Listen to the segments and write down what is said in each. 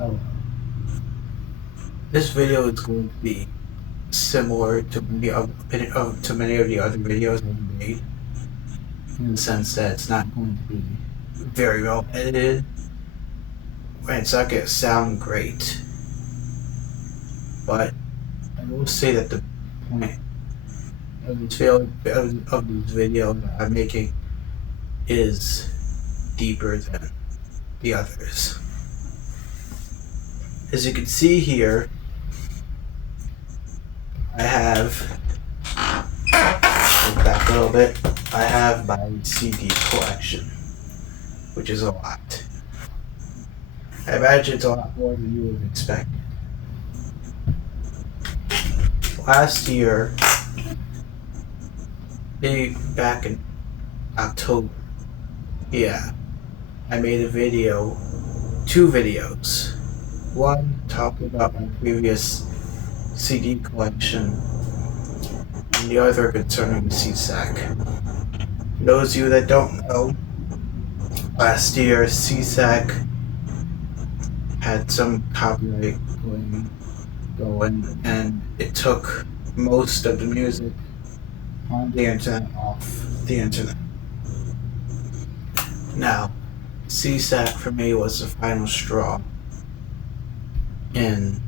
Oh, this video is going to be similar to many of the other videos I've made, in the sense that it's not going to be very well edited, and it's not going to sound great. But I will say that the point of this video that I'm making is deeper than the others. As you can see here, I have, back a little bit, I have my CD collection, which is a lot. I imagine it's a lot more than you would expect. Last year, back in October, I made a video, 2 videos. One talking about my previous CD collection, and the other concerning CSAC. For those of you that don't know, last year CSAC had some copyright going, and it took most of the music on the internet off the internet. Now, CSAC for me was the final straw. And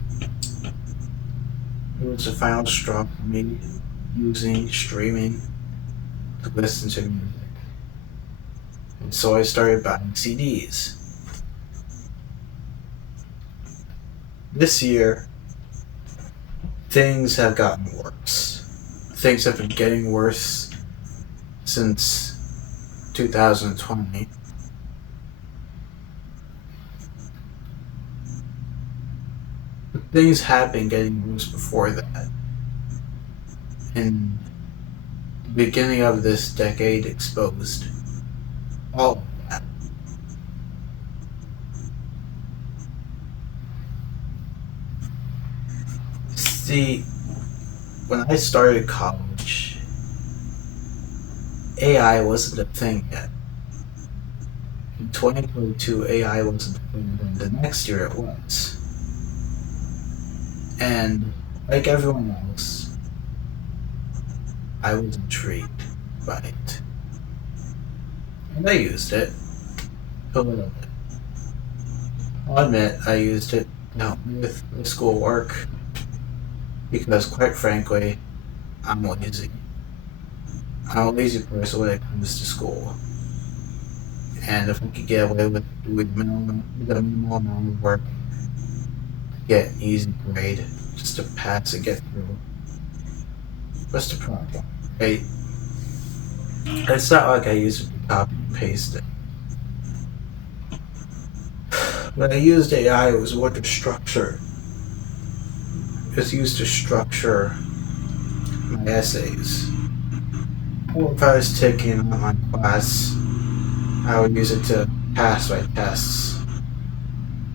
it was the final straw for me using streaming to listen to music. And so I started buying CDs. This year, things have gotten worse. Things have been getting worse since 2020. But things have been getting worse before that. And the beginning of this decade exposed all of that. See, when I started college, AI wasn't a thing yet. In 2022, AI wasn't a thing, and the next year it was. And like everyone else, I was intrigued by it. And I used it a little bit. I'll admit I used it to help me with my schoolwork, because quite frankly, I'm lazy. I'm a lazy person when it comes to school. And if I could get away with doing the minimal amount of work, get an easy grade, just to pass and get through, what's the problem? Right? It's not like I use it to copy and paste it. When I used AI, it was more to structure. It was used to structure my essays. Or if I was taking an online class, I would use it to pass my tests.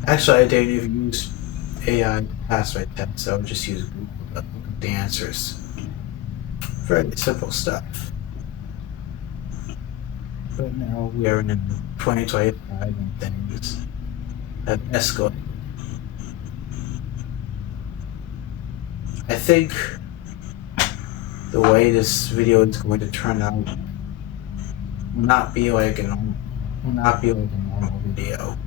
Actually, I didn't even use AI to pass my tests. I would just use Google to look up the answers. Very simple stuff. But now we are in 2025 and things have escalated. I think the way this video is going to turn out will not be like a normal video.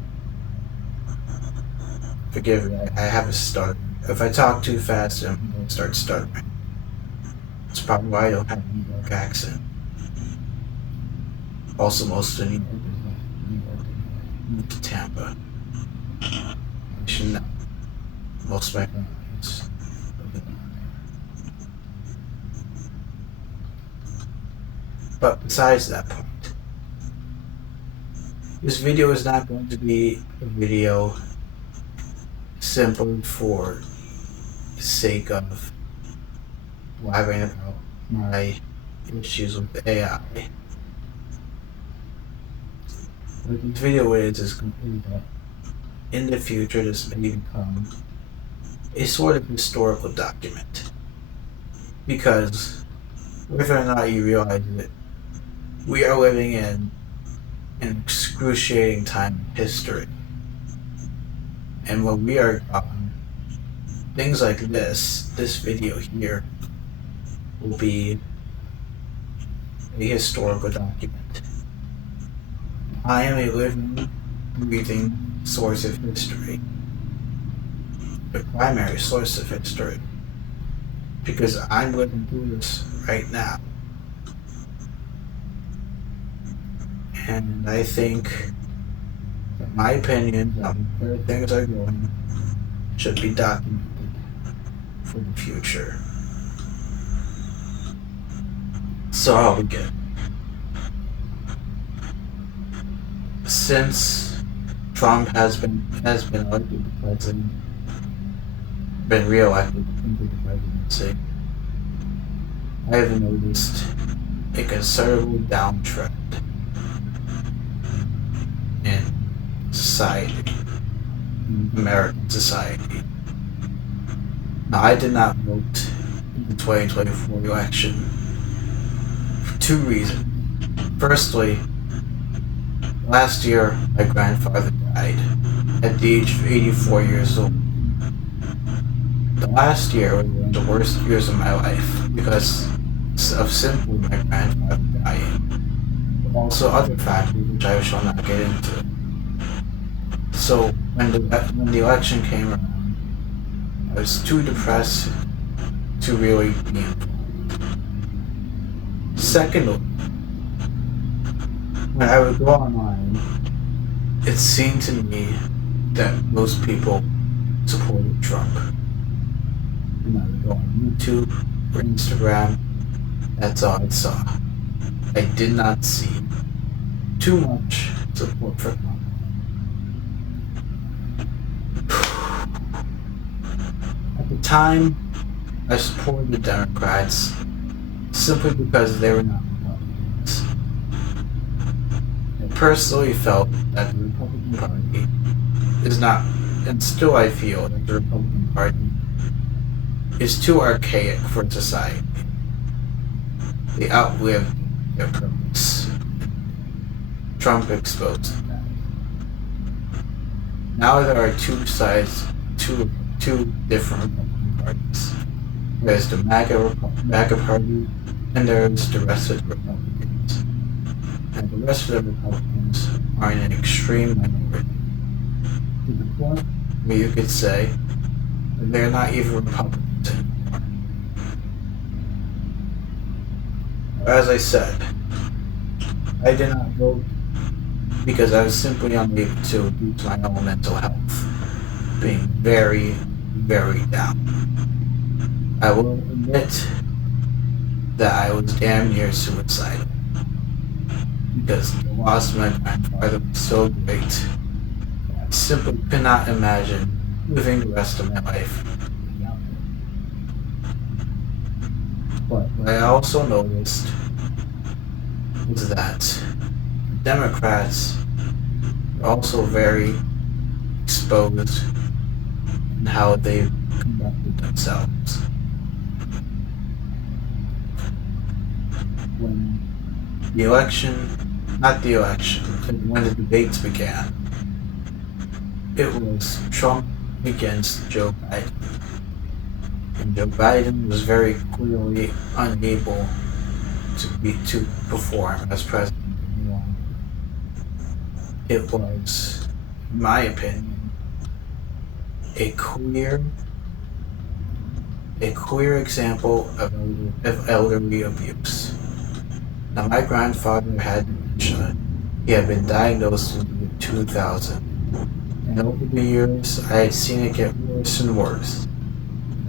Forgive me, I have a stutter. If I talk too fast, I'm going to start stuttering. It's probably why I don't have a New York accent. Also, most of New York is New York moved to Tampa. I should know. Most of my friends live down there. But besides that point, this video is not going to be a video simply for the sake of blabbing about my issues with AI. What this video is completely that in the future this may become a sort of historical document. Because whether or not you realize it, we are living in an excruciating time in history. And when we are gone, things like this video here, will be a historical document. I am a living, breathing source of history. The primary source of history. Because I'm living through this right now. And I think that my opinion on where things are going should be documented for the future. So I'll begin. Since Trump has been elected the president, been re-elected into the presidency, I have noticed a considerable downtrend in society, in American society. Now, I did not vote in the 2024 election for two reasons. Firstly, last year my grandfather died at the age of 84 years old. The last year was one of the worst years of my life because of simply my grandfather dying, but also other factors which I shall not get into. So when the election came around, I was too depressed to really be involved. Secondly, when I would go online, it seemed to me that most people supported Trump. When I would go on YouTube or Instagram, that's all I saw. I did not see too much support for Trump. At the time, I supported the Democrats simply because they were not Republicans. I personally felt that the Republican Party is not, and still I feel that the Republican Party is too archaic for society. They outlived their purpose. Trump exposed that. Now there are two sides, two different Republican parties. There's the MAGA party, and there's the rest of the Republicans. And the rest of the Republicans are in an extreme minority. To the point where you could say that they're not even Republicans anymore. As I said, I did not vote because I was simply unable to due to my own mental health being very, very down. I will admit that I was damn near suicidal because the loss of my grandfather was so great. I simply could not imagine living the rest of my life without him. But what I also noticed was that Democrats are also very exposed in how they conducted themselves. When the election, not the election, when the debates began, it was Trump against Joe Biden. And Joe Biden was very clearly unable to perform as president any longer. It was, in my opinion, a clear example of elderly abuse. Now, my grandfather had dementia. He had been diagnosed in 2000. And over the years, I had seen it get worse and worse.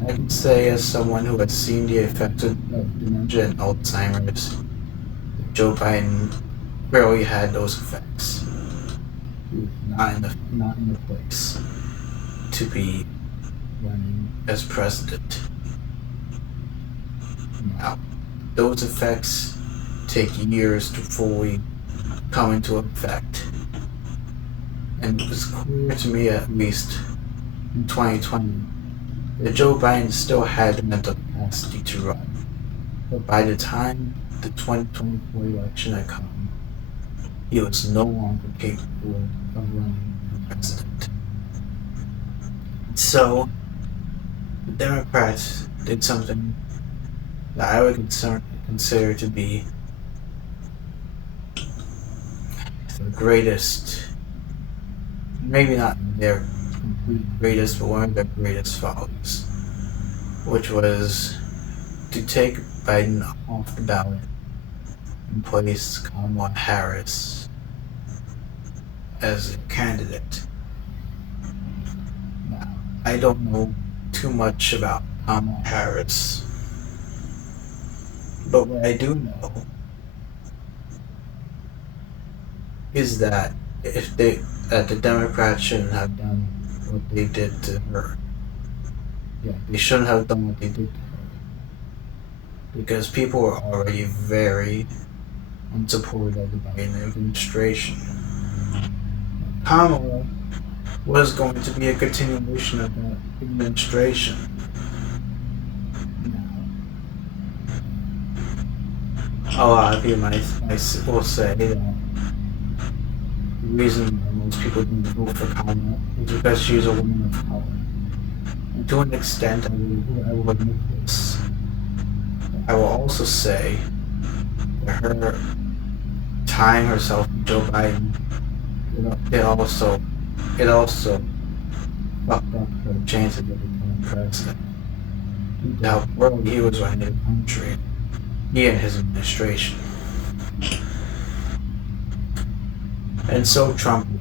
I can say, as someone who has seen the effects of dementia and Alzheimer's, that Joe Biden barely had those effects. He was not in the place to be running as president. Now, those effects take years to fully come into effect. And it was clear to me, at least in 2020, that Joe Biden still had the mental capacity to run. But by the time the 2024 election had come, he was no longer capable of running for president. So, the Democrats did something that I would consider to be the greatest, maybe not their complete greatest, but one of their greatest follies, which was to take Biden off the ballot and place Kamala Harris as a candidate. Now, I don't know too much about Kamala Harris, but what I do know is that the Democrats shouldn't have done what they did to her. Yeah, they shouldn't have done what they did to her. Because people were already very unsupportive of the Biden administration. Kamala was going to be a continuation of that administration. Now, a lot of you will say that the reason why most people didn't vote for Kamala is because she's a woman of color. And to an extent, I will admit this. I will also say that her tying herself to Joe Biden, it also fucked up her chances of becoming president. How poorly he was running the country, he and his administration. And so Trump won.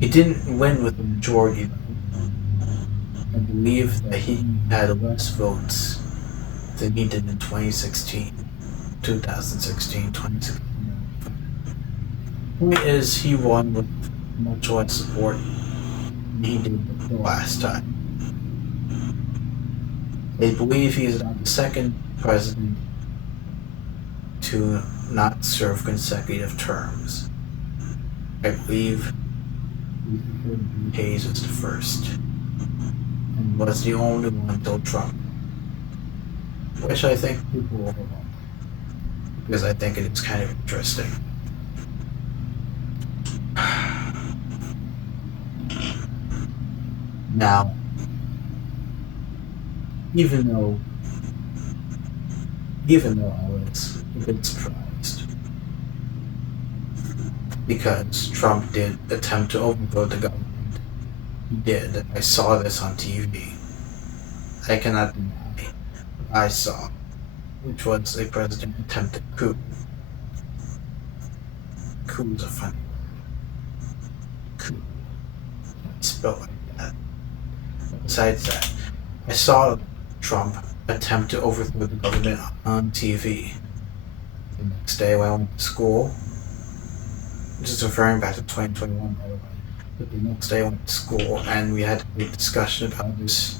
He didn't win with the majority, though. I believe that he had less votes than he did in 2016. Point is, he won with much less support than he did the last time. They believe he is now the second president to not serve consecutive terms. I believe Hayes was the first, and was the only one until Trump, which I think people overlook, because I think it is kind of interesting. Now, even though I was a bit surprised, because Trump did attempt to overthrow the government. He did. I saw this on TV. I cannot deny what I saw, which was a president attempted coup. Coup is a funny word. Coup. It's spelled like that. But besides that, I saw Trump attempt to overthrow the government on TV. The next day when I went to school, this is referring back to 2021, by the way, but the next day I went to school and we had a big discussion about this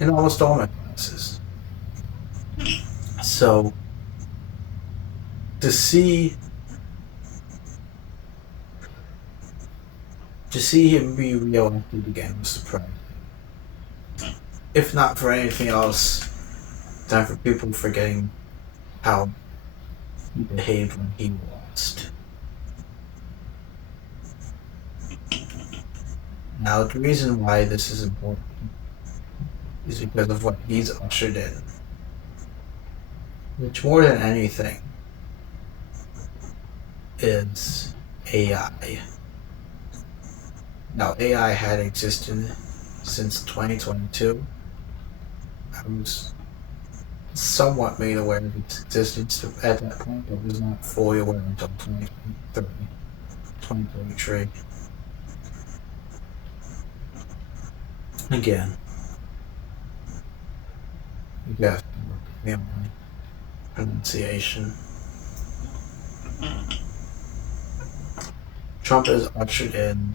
in almost all my classes. So, to see him be re-elected again was surprising. If not for anything else, than for people forgetting how he behaved when he lost. Now, the reason why this is important is because of what he's ushered in, which more than anything is AI. Now, AI had existed since 2022. I was somewhat made aware of its existence at that point, but was not fully aware until 2023. Again, you have to work with my pronunciation. Trump has ushered in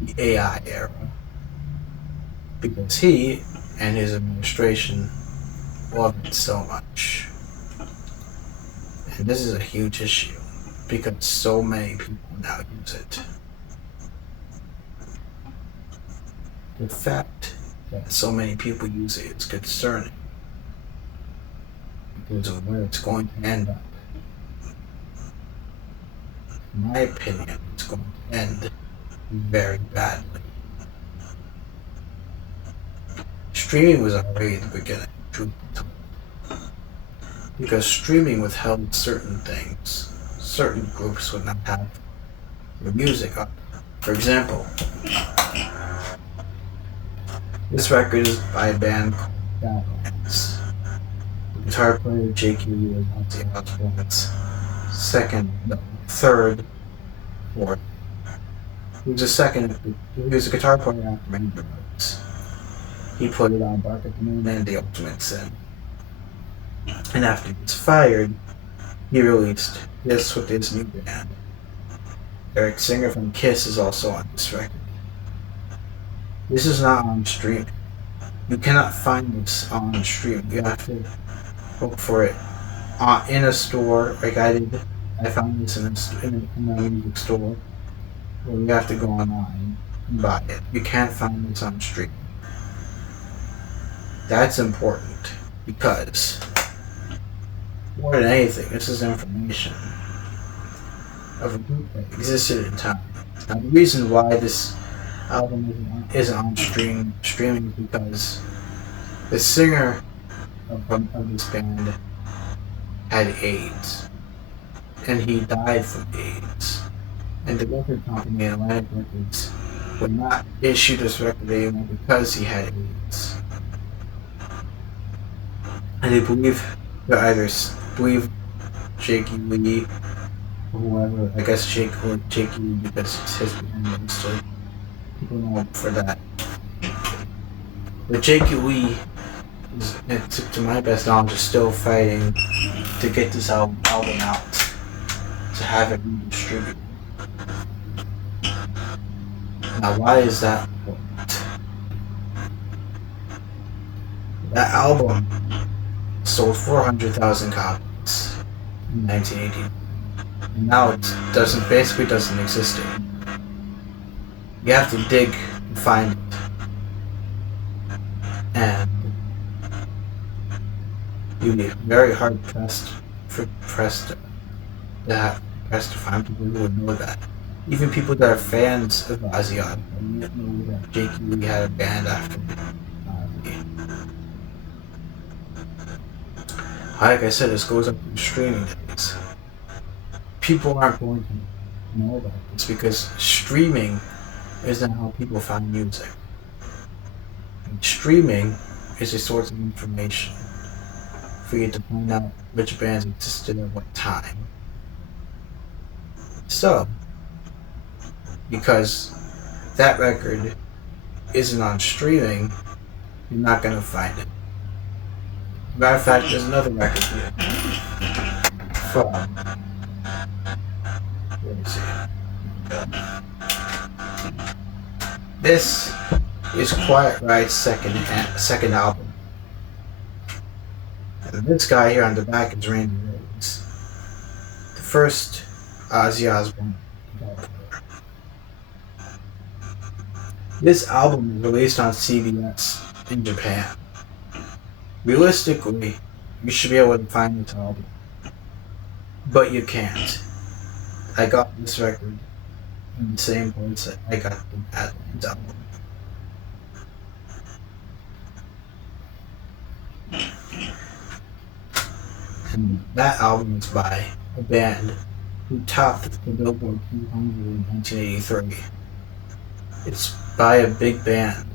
the AI era because he and his administration love it so much. And this is a huge issue because so many people now use it. The fact that so many people use it is concerning because of where it's going to end up. In my opinion, it's going to end very badly. streaming was already the beginning, truth be told. Because streaming withheld certain things. Certain groups would not have their music up. For example, this record is by a band called Badlands. The guitar player Jake Lee was Ozzy Osbourne's third, fourth. He was a guitar player after Randy Rhoads. He played on Bark at the Moon and The Ultimate Sin. And after he was fired, he released this with his new band. Eric Singer from Kiss is also on this record. This is not on streaming. You cannot find this on stream. You have to look for it in a store, like I did. I found this in a music store, where you have to go online and buy it. You can't find this on stream. That's important because, more than anything, this is information of a group that existed in time. Now, the reason why this album isn't on streaming is because the singer of this band had AIDS, and he died from AIDS. And the record company, Atlantic Records, would not issue this record anymore because he had AIDS. And they either believe Jake Lee or whoever. I guess Jake Lee because it's his band, so people know him for that. But Jake Lee is, to my best knowledge, is still fighting to get this album out, to have it redistributed. Now, why is that important? That album sold 400,000 copies in 1980, and now it basically doesn't exist anymore. You have to dig and find it, and you'd be very hard pressed to find people who would know that. Even people that are fans of Ozzy Osbourne know that Jake Lee had a band after Ozzy. Like I said, this goes up in streaming days. People aren't going to know about this because streaming isn't how people find music. And streaming is a source of information for you to find out which bands existed at what time. So, because that record isn't on streaming, you're not going to find it. Matter of fact, there's another record here from, let me see. This is Quiet Riot's second album. And this guy here on the back is Randy Rhoads, the first Ozzy Osbourne guitar player. This album was released on CBS in Japan. Realistically, you should be able to find this album, but you can't. I got this record in the same place that I got the Badlands album. And that album is by a band who topped the Billboard 200 in 1983. It's by a big band.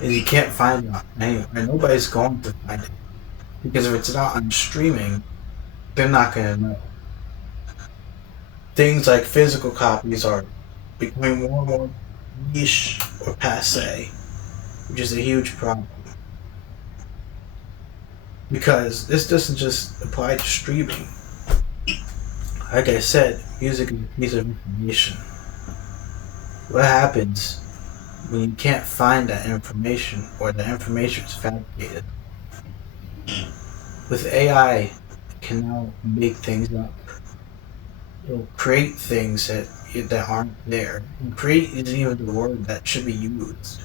And you can't find it anywhere. Nobody's going to find it. Because if it's not on streaming, they're not going to know. Things like physical copies are becoming more and more niche or passe, which is a huge problem. Because this doesn't just apply to streaming. Like I said, music is a piece of information. What happens when you can't find that information, or the information is fabricated? With AI, it can now make things up. It'll create things that aren't there. And create isn't even the word that should be used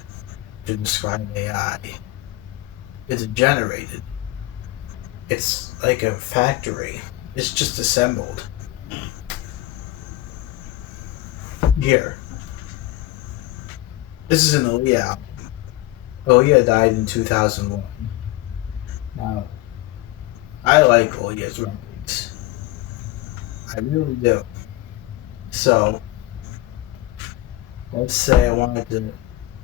to describe AI. It's generated. It's like a factory. It's just assembled. Here. This is an Aaliyah album. Aaliyah died in 2001. Now, I like Aaliyah's records. I really do. So, let's say I wanted to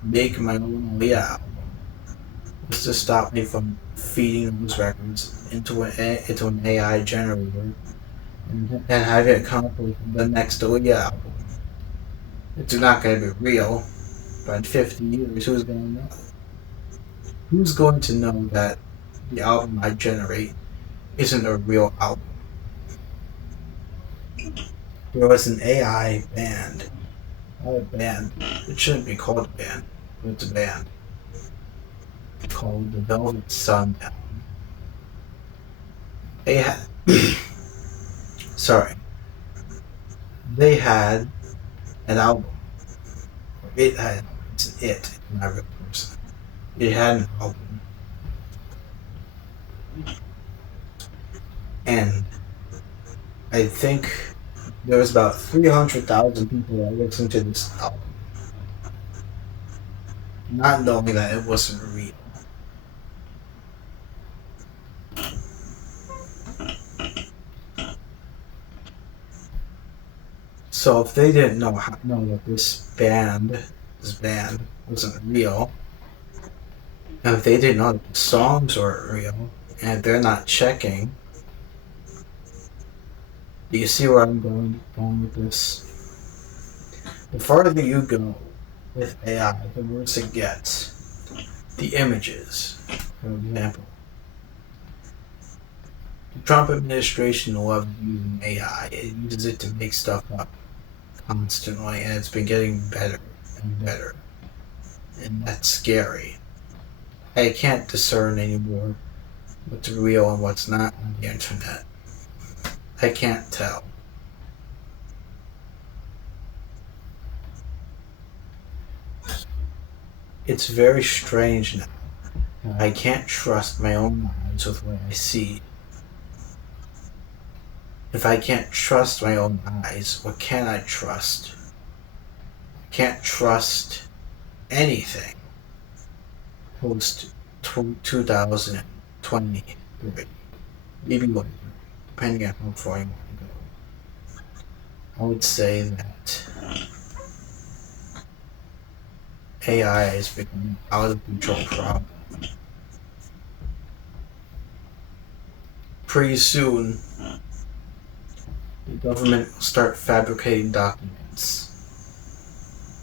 make my own Aaliyah album. What's to stop me from feeding those records into an AI generator and have it come up with the next Aaliyah album? It's not going to be real, but in 50 years, who's going to know? Who's going to know that the album I generate isn't a real album? There was an AI band. Not a band. It shouldn't be called a band, but it's a band. Called the Velvet Sundown. They had They had an album. It's not a real person. It had an album. And I think there was about 300,000 people that listened to this album, not knowing that it wasn't real. So if they didn't know that this band wasn't real, and if they didn't know that the songs weren't real, and they're not checking, do you see where I'm going with this? The farther you go with AI, the worse it gets. The images, for example. The Trump administration loves using AI. It uses it to make stuff up constantly, and it's been getting better and better. And that's scary. I can't discern anymore what's real and what's not on the internet. I can't tell. It's very strange now. I can't trust my own eyes with what I see. If I can't trust my own eyes, what can I trust? I can't trust anything post 2023. Maybe later, depending on how far you want to go. I would say that AI is becoming an out of control problem. Pretty soon, the government will start fabricating documents.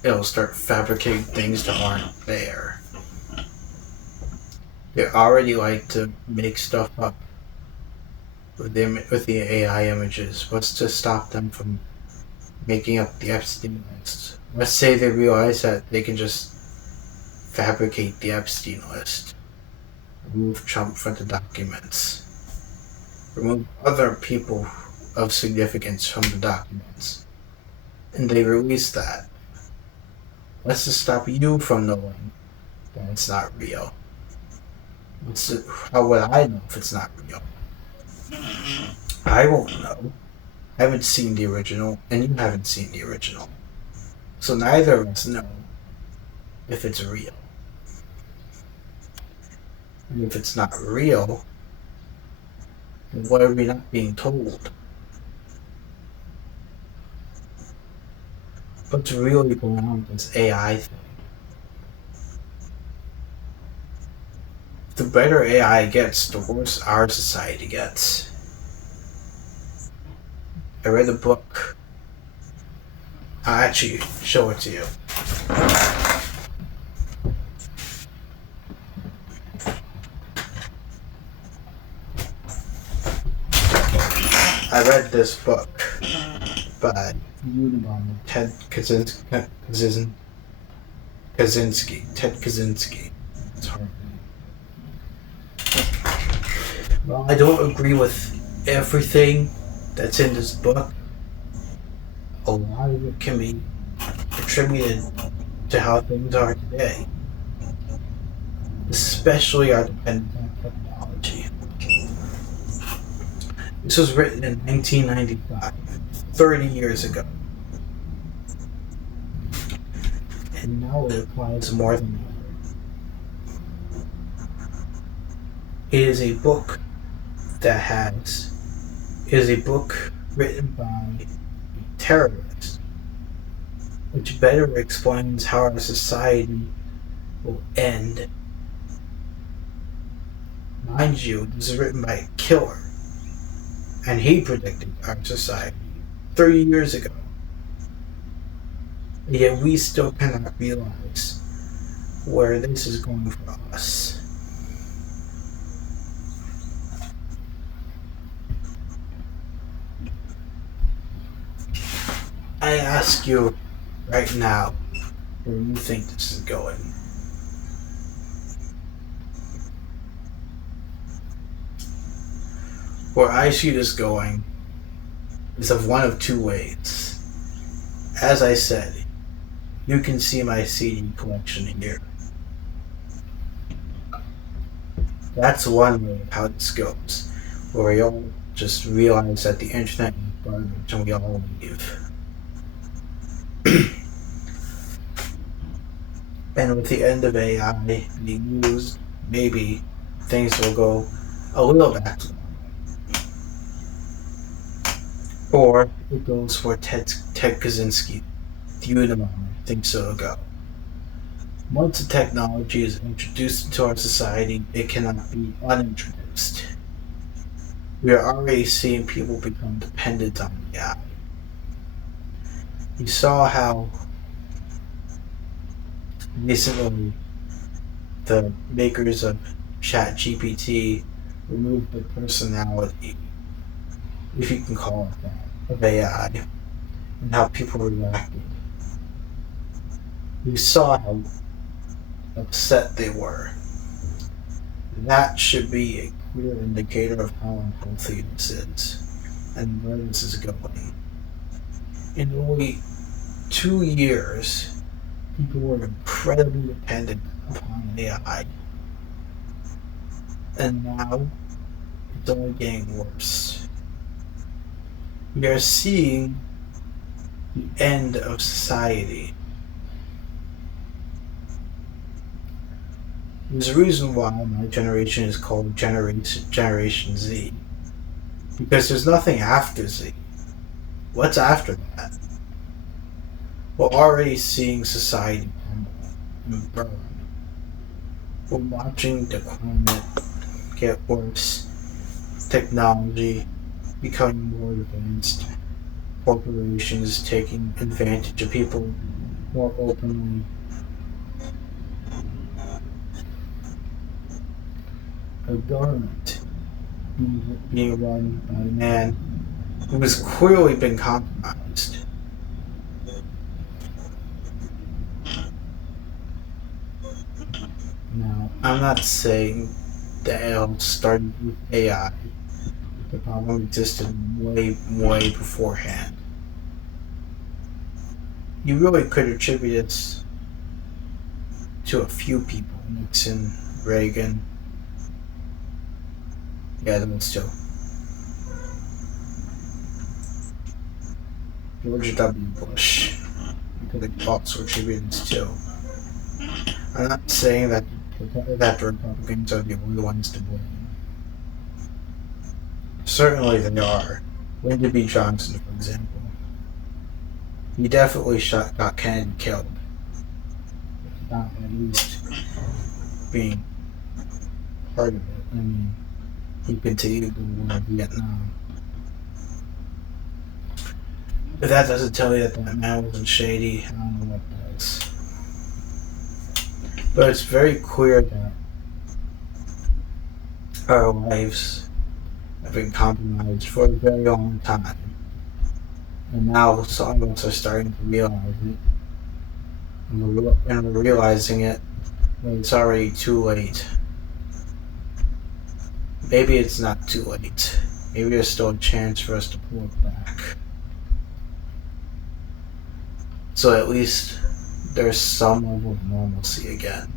It'll start fabricating things that aren't there. They already like to make stuff up with the AI images. What's to stop them from making up the Epstein list? Let's say they realize that they can just fabricate the Epstein list, remove Trump from the documents, remove other people of significance from the documents, and they release that. What's to stop you from knowing that it's not real? How would I know if it's not real? I won't know. I haven't seen the original, and you haven't seen the original. So neither of us know if it's real. And if it's not real, then what are we not being told? What's really going on with this AI thing? The better AI gets, the worse our society gets. I read a book. I'll actually show it to you. I read this book by Ted Kaczynski. Ted Kaczynski. It's hard. Well, I don't agree with everything that's in this book. A lot of it can be attributed to how things are today, especially our dependence on technology. This was written in 1995, 30 years ago. and now it applies more than ever. It is a book written by a terrorist, which better explains how our society will end. Mind you, this is written by a killer, and he predicted our society 30 years ago. Yet we still cannot realize where this is going for us. I ask you right now, where you think this is going? Where I see this going is of one of two ways. As I said, you can see my CD collection here. That's one way of how this goes, where we all just realize that the internet is garbage and we all leave. And with the end of AI being used, maybe things will go a little back to normal. Or it goes where Ted Kaczynski, the Unabomber, thinks it'll go. Once the technology is introduced into our society, it cannot be unintroduced. We are already seeing people become dependent on AI. You saw how recently the makers of ChatGPT removed the personality, if you can call it that, of AI, and how people reacted. You saw how upset they were. That should be a clear indicator of how unhealthy this is and where this is going. In only 2 years, people were incredibly dependent upon AI. And now, it's only getting worse. We are seeing the end of society. There's a reason why my generation is called Generation Z. Because there's nothing after Z. What's after that? We're already seeing society crumble and burn. We're watching the climate get worse, technology becoming more advanced, corporations taking advantage of people more openly. A government being run by a man who has clearly been compromised. Now, I'm not saying that it all started with AI. The problem existed way, way beforehand. You really could attribute this to a few people. Nixon, Reagan. Yeah, them too. George W. Bush. You could also attribute this to. I'm not saying that the Republicans are the only ones to blame. Certainly they are. Lyndon B. Johnson, for example. He definitely got Kennedy killed. Not at least being part of it. I mean, he continued the war in Vietnam. If that doesn't tell you that that man wasn't shady, I don't know what does. But it's very clear that our lives have been compromised for a very long time. And now some of us are starting to realize it. And we're realizing it when it's already too late. Maybe it's not too late. Maybe there's still a chance for us to pull it back. So at least there's some level of normalcy again.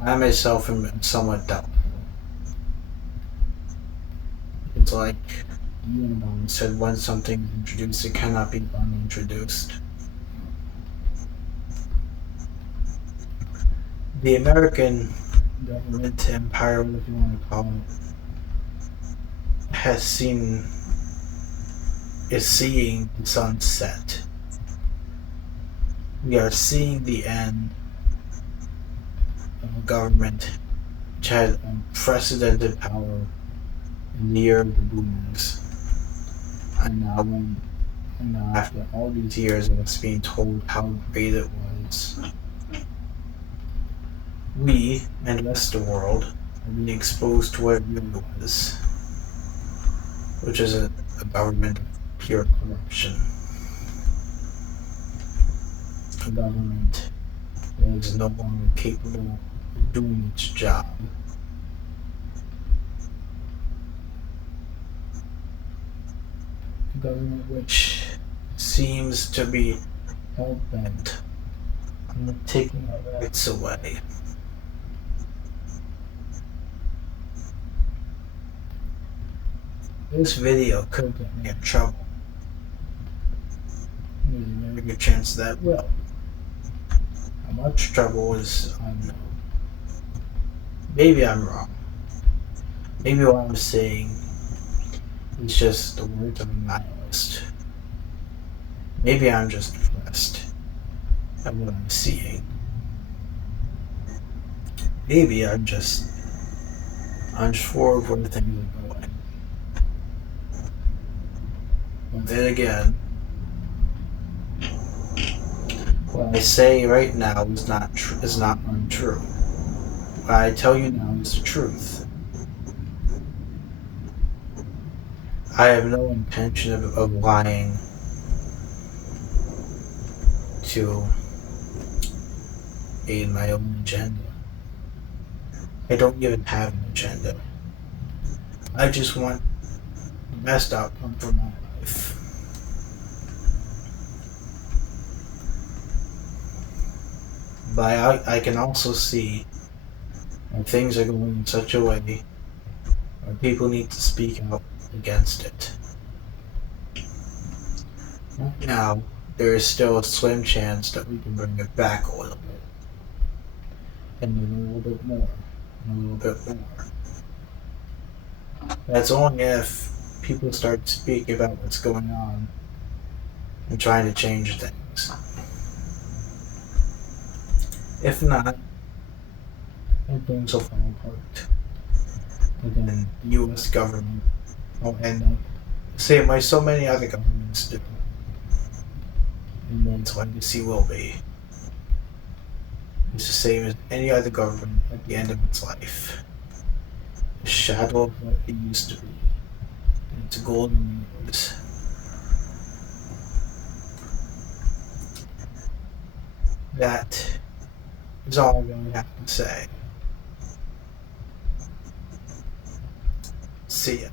I myself am somewhat doubtful. It's like Unabomber said, when something is introduced, it cannot be unintroduced. The American government, empire, whatever you want to call it, is seeing the sun set. We are seeing the end of a government which had unprecedented power in the year of the boomers. And now after all these years of us being told how great it was, we and the rest of the world are being exposed to what it really was, which is a government of pure corruption. A government that is no longer capable of doing its job. A government which seems to be hell-bent on taking our rights away. This video could get me in trouble. There's a very good chance that will. How much trouble is unknown. Maybe I'm wrong. Maybe what I'm saying is just the words of a nihilist. Maybe I'm just depressed at what I'm seeing. Maybe I'm just unsure of where things are going. But then again, what I say right now is not untrue. What I tell you now is the truth. I have no intention of lying to aid my own agenda. I don't even have an agenda. I just want the best outcome for my life. But I can also see that things are going in such a way where people need to speak out against it. Right now, there is still a slim chance that we can bring it back a little bit. And then a little bit more. And a little bit more. That's only if people start speaking about what's going on and trying to change things. If not, then things will fall apart. And then the U.S. government will end up the same way so many other governments do. And then its legacy will be. It's the same as any other government at the end of its life. A shadow of what it used to be. And it's a golden years. That is all I'm going to have to say. See ya.